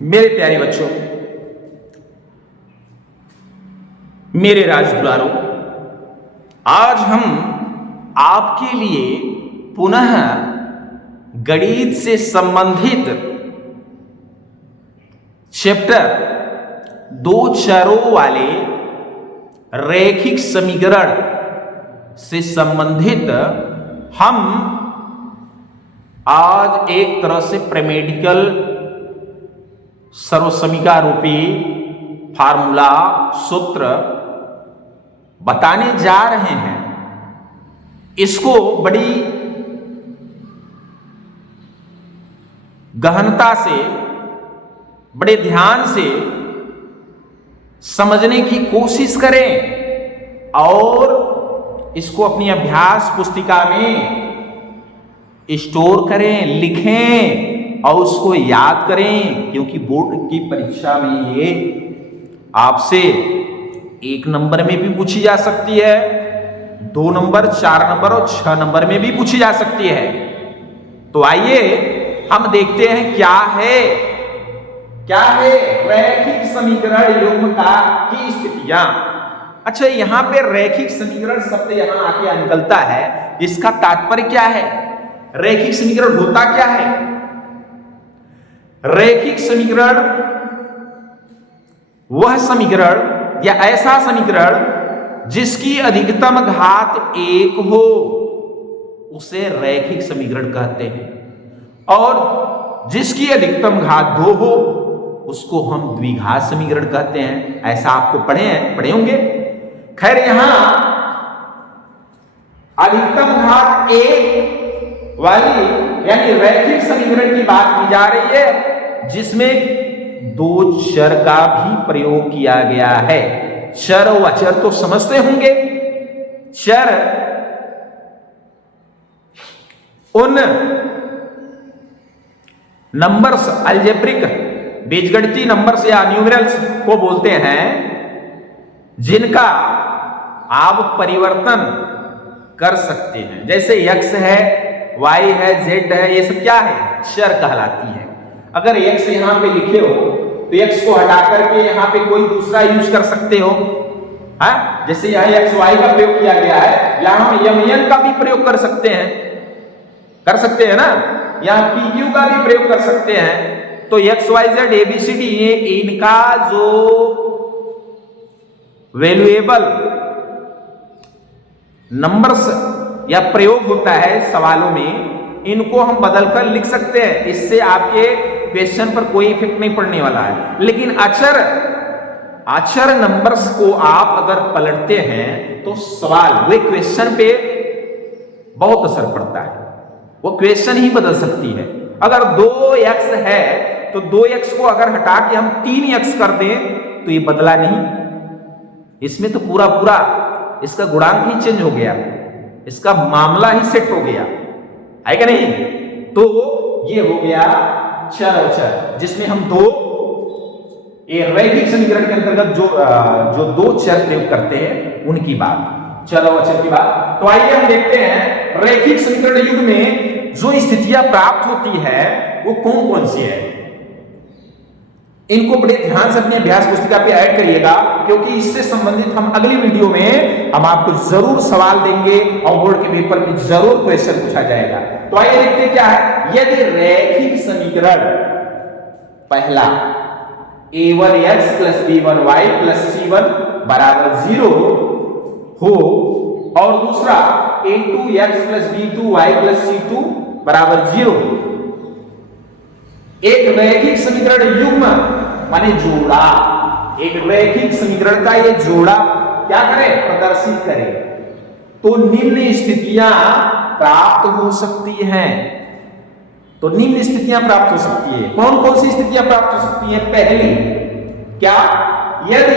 मेरे प्यारे बच्चों, मेरे राजदुलारों, आज हम आपके लिए पुनः गणित से संबंधित चैप्टर दो चरों वाले रैखिक समीकरण से संबंधित हम आज एक तरह से प्रमेडिकल सर्वसमीका रूपी फार्मूला सूत्र बताने जा रहे हैं। इसको बड़ी गहनता से, बड़े ध्यान से समझने की कोशिश करें और इसको अपनी अभ्यास पुस्तिका में स्टोर करें, लिखें और उसको याद करें, क्योंकि बोर्ड की परीक्षा में ये आपसे 1 नंबर में भी पूछी जा सकती है, 2 नंबर, 4 नंबर और 6 नंबर में भी पूछी जा सकती है। तो आइए हम देखते हैं क्या है रैखिक समीकरण युग्म की स्थितियां। अच्छा, यहां पे रैखिक समीकरण शब्द यहां आके निकलता है, इसका तात्पर्य क्या है? रैखिक समीकरण होता क्या है? रैखिक समीकरण वह समीकरण या ऐसा समीकरण जिसकी अधिकतम घात 1 हो, उसे रैखिक समीकरण कहते हैं, और जिसकी अधिकतम घात 2 हो उसको हम द्विघात समीकरण कहते हैं। ऐसा आपको पढ़े होंगे। खैर, यहां अधिकतम घात 1 वाली यानी रैखिक समीकरण की बात की जा रही है, जिसमें 2 चर का भी प्रयोग किया गया है। चर और अचर तो समझते होंगे। चर उन नंबर्स, अलजेब्रिक बीजगणितीय नंबर्स या न्यूमेरल्स को बोलते हैं जिनका आप परिवर्तन कर सकते हैं। जैसे x है, y है, z है, ये सब क्या है? चर कहलाती है। अगर x यहां पे लिखे हो तो x को हटा करके यहां पे कोई दूसरा यूज कर सकते हो। हाँ, जैसे यहां x y का प्रयोग किया गया है, यहां हम mn का भी प्रयोग कर सकते हैं ना। यहां pq का भी प्रयोग कर सकते हैं। तो x y z abcd इनका जो वैल्यूएबल नंबर्स या प्रयोग होता है सवालों में, इनको हम बदलकर लिख सकते हैं। इससे आपके क्वेश्चन पर कोई इफेक्ट नहीं पड़ने वाला है। लेकिन अचर नंबर्स को आप अगर पलटते हैं तो सवाल, वे क्वेश्चन पे बहुत असर पड़ता है। वो क्वेश्चन ही बदल सकती है। अगर 2x है तो 2x को अगर हटा के हम 3x कर दें तो ये बदला नहीं, इसमें तो पूरा इसका गुणांक ही चेंज हो गया, इसका मामला ही सेट हो गया, है क्या नहीं? तो ये हो गया चर और चर, जिसमें हम रैखिक समीकरण के अंतर्गत जो 2 चर प्रयोग करते हैं उनकी बात, चर और चर की बात। तो आइए हम देखते हैं रैखिक समीकरण युग्म में जो स्थितियां प्राप्त होती है वो कौन सी है। इनको बड़े ध्यान से अपनी अभ्यास पुस्तिका पे ऐड करिएगा, क्योंकि इससे संबंधित हम अगली वीडियो में हम आपको जरूर सवाल देंगे और बोर्ड के पेपर में जरूर क्वेश्चन पूछा जाएगा। तो आइए देखते हैं क्या है। यदि रैखिक समीकरण पहला a1x + b1y + c1 = 0 हो और दूसरा a2x + b2y + c2 = 0, एक रैखिक समीकरण युग्म माने जोड़ा, एक रैखिक समीकरण का ये जोड़ा क्या करें? प्रदर्शित करें, तो निम्न स्थितियां प्राप्त हो सकती हैं। तो निम्न स्थितियां प्राप्त हो सकती है। कौन सी स्थितियां प्राप्त हो सकती हैं? पहली क्या? यदि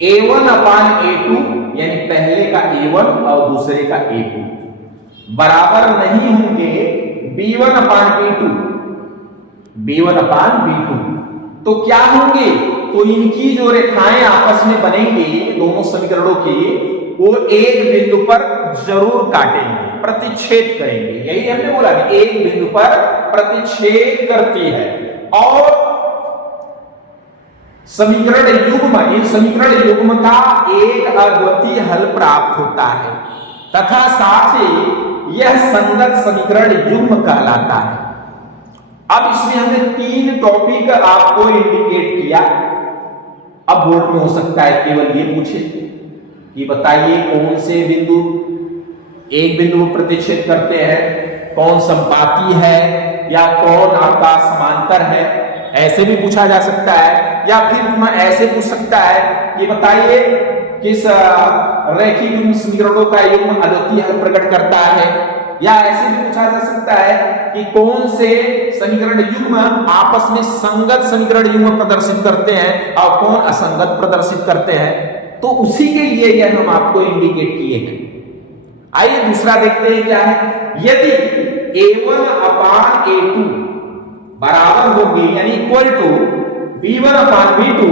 a1/a2 यानी पहले का a1 और दूसरे का a2 बराबर नहीं होंगे b1/b2, तो क्या होंगे? तो इनकी जो रेखाएं आपस में बनेंगी दोनों समीकरणों की, वो एक बिंदु पर जरूर काटेंगे, प्रतिच्छेद करेंगे। यही हमने बोला कि एक बिंदु पर प्रतिच्छेद करती है। और समीकरण युग्म, इन समीकरण युग्म का एक अद्वितीय हल प्राप्त होता है तथा साथ ही यह संगत समीकरण युग्म कहलाता है। अब इसमें हमने 3 टॉपिक आपको इंडिकेट किया। अब बोर्ड में हो सकता है केवल ये पूछे कि बताइए कौन से बिंदु एक बिंदु को प्रतिच्छेद करते हैं, कौन संपाती है या कौन आपका समांतर है, ऐसे भी पूछा जा सकता है। या फिर पुनः ऐसे पूछ सकता है कि बताइए किस रैखिक युग्म समीकरणों का युग्म अद्वितीय हल प्रकट करता है। या ऐसे भी पूछा जा सकता है कि कौन से समीकरण युग्म आपस में संगत समीकरण युग्म प्रदर्शित करते हैं और कौन असंगत प्रदर्शित करते हैं। तो उसी के लिए यह हम आपको इंडिकेट किए हैं। आइए दूसरा देखते हैं क्या है। यदि A1 अपान A2 बराबर होगी यानी equal to B1 upon B2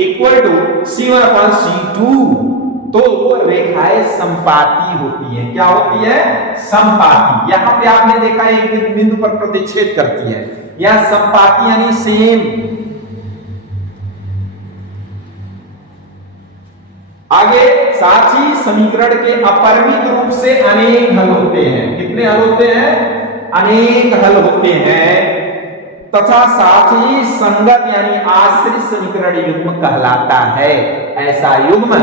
equal to C1 upon C2 तो रेखाएं संपाती होती है। क्या होती है? संपाती। यहां पे आपने देखा एक बिंदु पर प्रतिच्छेद करती है, यह संपाती यानी सेम। आगे साथ ही समीकरण के अपरिमित रूप से अनेक हल होते हैं। कितने हल होते हैं? अनेक हल होते हैं तथा साथ ही संगत यानी आश्रित समीकरण युग्म कहलाता है ऐसा युग्म।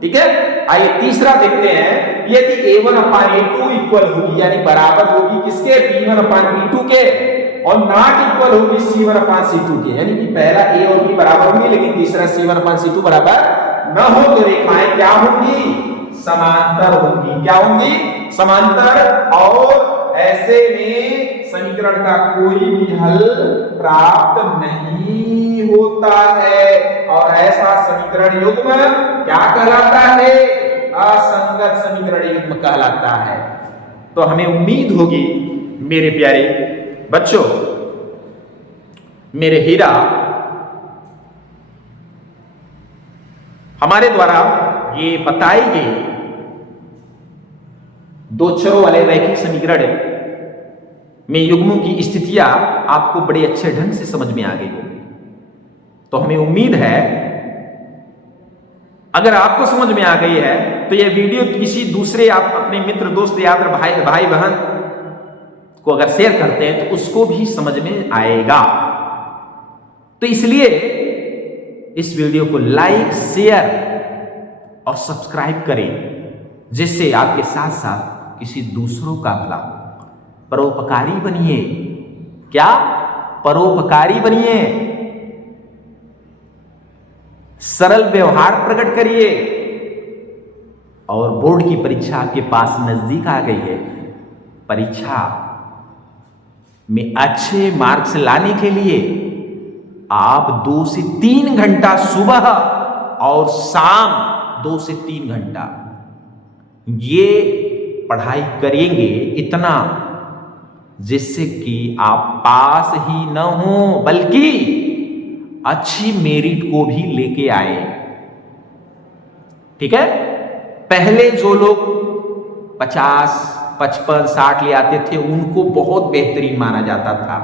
ठीक है, आइए तीसरा देखते हैं। यदि A1 अपान A2 इक्वल होगी यानी बराबर होगी किसके? B1 अपान B2 के और नॉट इक्वल होगी C1 अपान C2 के, यानी कि पहला A और B बराबर होंगे लेकिन तीसरा C1 अपान C2 बराबर न हो तो रेखाएं क्या होंगी? समांतर होंगी। क्या होंगी? समांतर। और ऐसे में समीकरण का कोई भी हल प्राप्त नहीं होता है और ऐसा समीकरण युग्म क्या कहलाता है? असंगत समीकरण युग्म कहलाता है। तो हमें उम्मीद होगी मेरे प्यारे बच्चों, मेरे हीरा, हमारे द्वारा ये बताई गई 2 चरों वाले रैखिक समीकरण में युग्मों की स्थितियां आपको बड़े अच्छे ढंग से समझ में आ गई होगी। तो हमें उम्मीद है अगर आपको समझ में आ गई है तो यह वीडियो किसी दूसरे आप अपने मित्र दोस्त यार भाई बहन को अगर शेयर करते हैं तो उसको भी समझ में आएगा। तो इसलिए इस वीडियो को लाइक, शेयर और सब्सक्राइब करें जिससे आपके साथ साथ किसी दूसरों का भला हो। परोपकारी बनिए। क्या? परोपकारी बनिए। सरल व्यवहार प्रकट करिए। और बोर्ड की परीक्षा आपके पास नजदीक आ गई है। परीक्षा में अच्छे मार्क्स लाने के लिए आप 2 से 3 घंटा सुबह और शाम 2 से 3 घंटा ये पढ़ाई करेंगे इतना जिससे कि आप पास ही न हो बल्कि अच्छी मेरिट को भी लेके आए। ठीक है, पहले जो लोग 50, 55, 60 ले आते थे उनको बहुत बेहतरीन माना जाता था,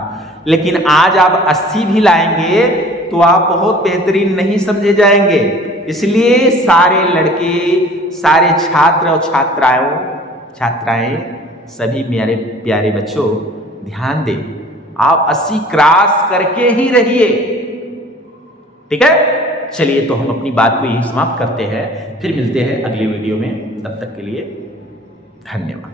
लेकिन आज आप 80 भी लाएंगे तो आप बहुत बेहतरीन नहीं समझे जाएंगे। इसलिए सारे लड़के, सारे छात्र और छात्राएं सभी मेरे प्यारे बच्चों ध्यान दें, आप 80 क्रॉस करके ही रहिए। ठीक है, चलिए तो हम अपनी बात को यही समाप्त करते हैं, फिर मिलते हैं अगली वीडियो में। तब तक के लिए धन्यवाद।